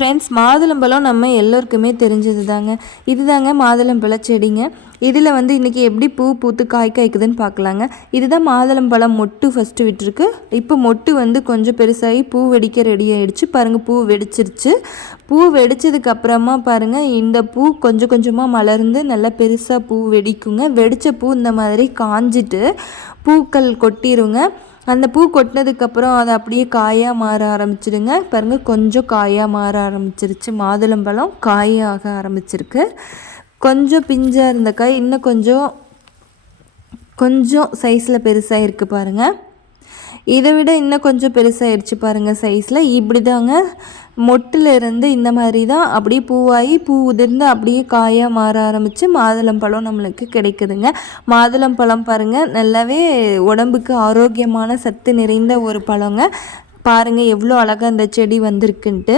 Friends மாதுளம்பழம் நம்ம எல்லோருக்குமே தெரிஞ்சது தாங்க இது தாங்க மாதுளம்பழ செடிங்க. இதில் வந்து இன்றைக்கி எப்படி பூ பூத்து காய் காய்க்குதுன்னு பார்க்கலாங்க. இதுதான் மாதுளம்பழம் மொட்டு ஃபஸ்ட்டு விட்டுருக்கு. இப்போ மொட்டு வந்து கொஞ்சம் பெருசாகி பூ வெடிக்க ரெடி ஆகிடுச்சு பாருங்கள் பூ வெடிச்சிருச்சு. பூ வெடித்ததுக்கப்புறமா பாருங்கள் இந்த பூ கொஞ்சம் கொஞ்சமாக மலர்ந்து நல்லா பெருசாக பூ வெடிக்குங்க. வெடித்த பூ இந்த மாதிரி காஞ்சிட்டு பூக்கள் கொட்டிடுங்க அந்த பூ கொட்டினதுக்கப்புறம் அதை அப்படியே காயாக மாற ஆரம்பிச்சிடுங்க. பாருங்கள் கொஞ்சம் காயாக மாற ஆரம்பிச்சிருச்சு. மாதுளம்பழம் காயாக ஆரம்பிச்சிருக்கு. கொஞ்சம் பிஞ்சாக இருந்த காய் இன்னும் கொஞ்சம் கொஞ்சம் சைஸில் பெருசாக இருக்குது பாருங்கள் இதை விட இன்னும் கொஞ்சம் பெருசாகிடுச்சு பாருங்கள் சைஸில் இப்படி தாங்க மொட்டிலிருந்து இந்த மாதிரி தான் அப்படியே பூவாகி பூ உதிர்ந்து அப்படியே காயாக மாற ஆரம்பித்து மாதுளம்பழம் நம்மளுக்கு கிடைக்குதுங்க. மாதுளம்பழம் பாருங்கள் நல்லாவே உடம்புக்கு ஆரோக்கியமான சத்து நிறைந்த ஒரு பழங்க. பாருங்கள் எவ்வளோ அழகாக அந்த செடி வந்திருக்குன்ட்டு.